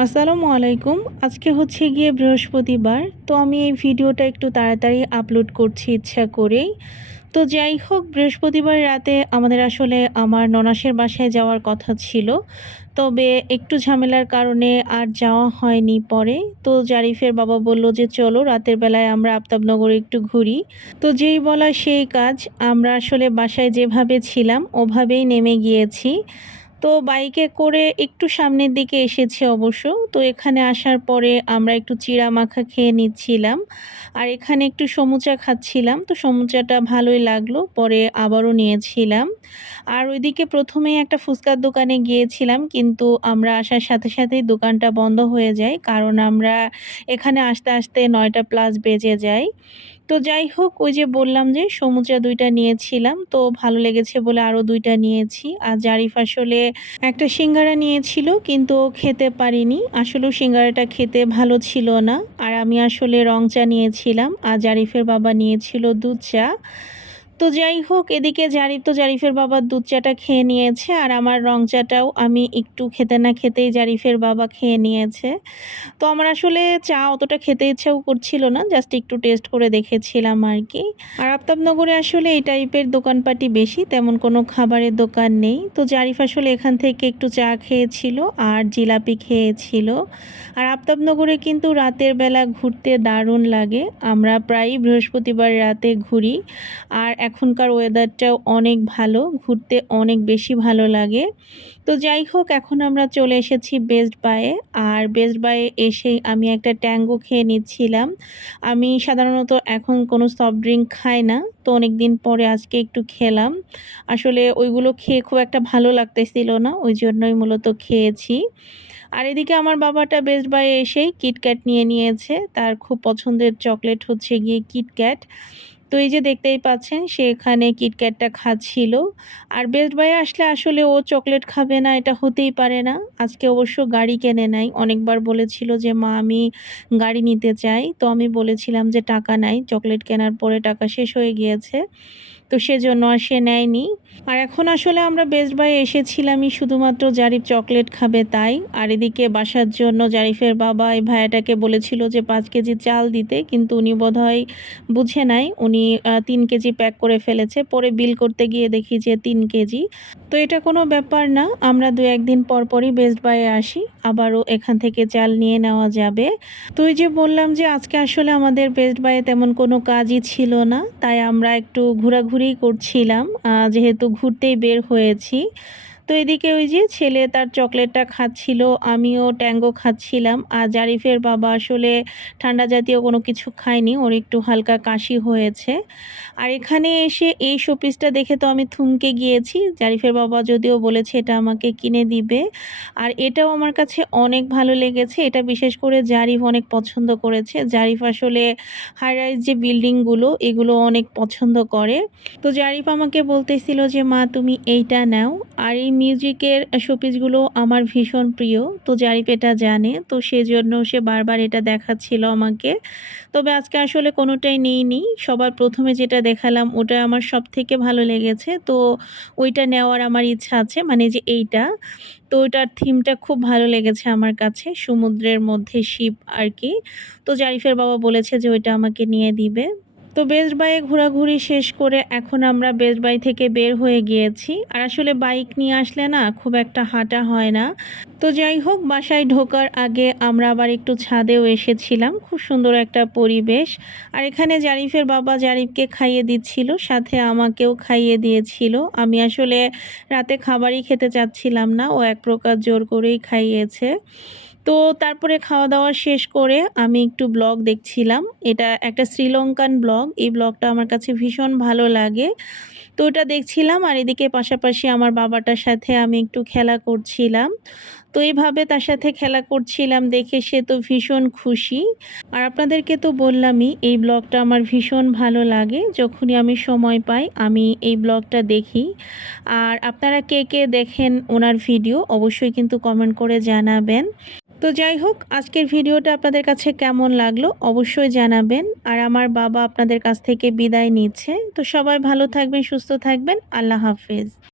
আসসালামু আলাইকুম। আজকে হচ্ছে গিয়ে বৃহস্পতিবার, তো আমি এই ভিডিওটা একটু তাড়াতাড়ি আপলোড করছি ইচ্ছা করেই। তো যাই হোক, বৃহস্পতিবার রাতে আমাদের আসলে আমার ননাসের বাসায় যাওয়ার কথা ছিল। তবে একটু ঝামেলার কারণে আর যাওয়া হয়নি পরে। তো জারিফের বাবা বলল যে, চলো, রাতের বেলায় আমরা আফতাবনগরে একটু ঘুরি। তো যেই বলা সেই কাজ, আমরা আসলে বাসায় যেভাবে ছিলাম, ওভাবেই নেমে গিয়েছি। তো বাইকে করে একটু সামনের দিকে এসেছে অবশ্য। তো এখানে আসার পরে আমরা একটু চিড়া মাখা খেয়ে নিচ্ছিলাম আর এখানে একটু সমুচা খাচ্ছিলাম। তো সমুচাটা ভালোই লাগল, পরে আবারও নিয়েছিলাম। আর ওইদিকে প্রথমেই একটা ফুচকার দোকানে গিয়েছিলাম, কিন্তু আমরা আসার সাথে সাথেই দোকানটা বন্ধ হয়ে যায়, কারণ আমরা এখানে আসতে আসতে নয়টা প্লাস বেজে যায়। তো যাই হোক, ওই যে বললাম যে সমুচা দুইটা নিয়েছিলাম, তো ভালো লেগেছে বলে আরও দুইটা নিয়েছি। আর জারিফ আসলে একটা সিঙ্গারা নিয়েছিল, কিন্তু খেতে পারিনি। আসলে সিঙ্গারাটা খেতে ভালো ছিল না। আর আমি আসলে রং চা নিয়েছিলাম, আর জারিফের বাবা নিয়েছিল দুধ চা। তো যাই হোক, এদিকে জারিফ তো জারিফের বাবার দুধ চাটা খেয়ে নিয়েছে আর আমার রং চাটাও আমি একটু খেতে না খেতেই জারিফের বাবা খেয়ে নিয়েছে। তো আমার আসলে চা অতটা খেতে ইচ্ছাও করছিল না, জাস্ট একটু টেস্ট করে দেখেছিলাম আর কি। আর আফতাবনগরে আসলে এই টাইপের দোকানপাটি বেশি, তেমন কোনো খাবারের দোকান নেই। তো জারিফ আসলে এখান থেকে একটু চা খেয়েছিল আর জিলাপি খেয়েছিল। আর আফতাবনগরে কিন্তু রাতের বেলা ঘুরতে দারুণ লাগে। আমরা প্রায়ই বৃহস্পতিবার রাতে ঘুরি। আর এখনকার ওয়েদারটাও অনেক ভালো, ঘুরতে অনেক বেশি ভালো লাগে। তো যাই হোক, এখন আমরা চলে এসেছি বেস্ট বায়ে আর বেস্ট বায়ে এসেই আমি একটা ট্যাঙ্গো খেয়ে নিচ্ছিলাম। আমি সাধারণত এখন কোনো সফট ড্রিঙ্ক খাই না, তো অনেক দিন পরে আজকে একটু খেলাম। আসলে ওইগুলো খেয়ে খুব একটা ভালো লাগতেছিল না, ওই জন্যই মূলত খেয়েছি। আর এদিকে আমার বাবাটা বেস্ট বাই এসেই কিটক্যাট নিয়ে নিয়েছে। তার খুব পছন্দের চকলেট হচ্ছে গিয়ে কিটক্যাট তো এই যে দেখতেই পাচ্ছেন সে এখানে কিটক্যাটটা খাচ্ছিল। আর বেস্ট বাই আসলে আসলে ও চকলেট খাবে না, এটা হতেই পারে না। আজকে অবশ্য গাড়ি কেনে নাই। অনেকবার বলেছিল যে, মা, আমি গাড়ি নিতে চাই। তো আমি বলেছিলাম যে, টাকা নাই। চকলেট কেনার পরে টাকা শেষ হয়ে গিয়েছে। তো সেজন্য আর সে নেয়নি। আর এখন আসলে আমরা বেস্ট বাই এসেছিলামই শুধুমাত্র জারিফ চকলেট খাবে তাই। আর এদিকে বাসার জন্য জারিফের বাবা এই ভাইয়াটাকে বলেছিল যে পাঁচ কেজি চাল দিতে, কিন্তু উনি বোধহয় বুঝে নাই। উনি তিন কেজি প্যাক করে ফেলেছে। পরে বিল করতে গিয়ে দেখি যে তিন কেজি। তো এটা কোনো ব্যাপার না। আমরা দু একদিন পর পরই বেস্ট বাইয়ে আসি। আবারও এখান থেকে চাল নিয়ে নেওয়া যাবে। তো এই যে বললাম যে আজকে আসলে আমাদের বেস্ট বাইয়ে তেমন কোনো কাজই ছিল না। তাই আমরা একটু ঘোরাঘুরি করছিলাম যেহেতু ঘুরতেই বের হয়েছি। তো এদিকে ওই যে ছেলে তার চকলেটটা খাচ্ছিল, আমিও ট্যাঙ্গো খাচ্ছিলাম। আর জারিফের বাবা আসলে ঠান্ডা জাতীয় কোনো কিছু খায়নি, ওর একটু হালকা কাশি হয়েছে। আর এখানে এসে এই শোপিসটা দেখে তো আমি থুমকে গিয়েছি। জারিফের বাবা যদিও বলেছে এটা আমাকে কিনে দিবে। আর এটাও আমার কাছে অনেক ভালো লেগেছে। এটা বিশেষ করে জারিফ অনেক পছন্দ করেছে। জারিফ আসলে হাই রাইজ যে বিল্ডিংগুলো, এগুলো অনেক পছন্দ করে। তো জারিফ আমাকে বলতেছিল যে, মা, তুমি এইটা নাও। আর এই মিউজিকের শোপিসগুলো আমার ভীষণ প্রিয়। তো জারিফ এটা জানে, তো সেজন্য সে বারবার এটা দেখাচ্ছিল আমাকে। তবে আজকে আসলে কোনোটাই নেইনি। সবার প্রথমে যেটা দেখালাম ওটা আমার সব থেকে ভালো লেগেছে। তো ওইটা নেওয়ার আমার ইচ্ছা আছে মানে যে এইটা। তো ওইটার থিমটা খুব ভালো লেগেছে আমার কাছে, সমুদ্রের মধ্যে শিপ আর কি। তো জারিফের বাবা বলেছে যে ওইটা আমাকে নিয়ে দিবে। তো বেস্ট বাইয়ে ঘোরাঘুরি শেষ করে এখন আমরা বেস্ট বাই থেকে বের হয়ে গিয়েছি। আর আসলে বাইক নিয়ে আসলে না খুব একটা হাঁটা হয় না। তো যাই হোক, বাসায় ঢোকার আগে আমরা আবার একটু ছাদেও এসেছিলাম। খুব সুন্দর একটা পরিবেশ। আর এখানে জারিফের বাবা জারিফকে খাইয়ে দিচ্ছিল, সাথে আমাকেও খাইয়ে দিয়েছিল। আমি আসলে রাতে খাবারই খেতে চাচ্ছিলাম না, ও এক প্রকার জোর করেই খাইয়েছে। তো তারপরে খাওয়া দাওয়া শেষ করে আমি একটু ব্লগ দেখছিলাম। এটা একটা শ্রীলঙ্কান ব্লগ। এই ব্লগটা আমার কাছে ভীষণ ভালো লাগে। তো ওটা দেখছিলাম আর এদিকে পাশাপাশি আমার বাবাটার সাথে আমি একটু খেলা করছিলাম। তো এইভাবে তার সাথে খেলা করছিলাম দেখে সে তো ভীষণ খুশি। আর আপনাদেরকে তো বললামই, এই ব্লগটা আমার ভীষণ ভালো লাগে। যখনই আমি সময় পাই, আমি এই ব্লগটা দেখি। আর আপনারা কে কে দেখেন ওনার ভিডিও, অবশ্যই কিন্তু কমেন্ট করে জানাবেন। তো যাই হোক, আজকের ভিডিওটা আপনাদের কাছে কেমন লাগল অবশ্যই জানাবেন। আর আমার বাবা আপনাদের কাছ থেকে বিদায় নিচ্ছে। তো সবাই ভালো থাকবেন, সুস্থ থাকবেন। আল্লাহ হাফেজ।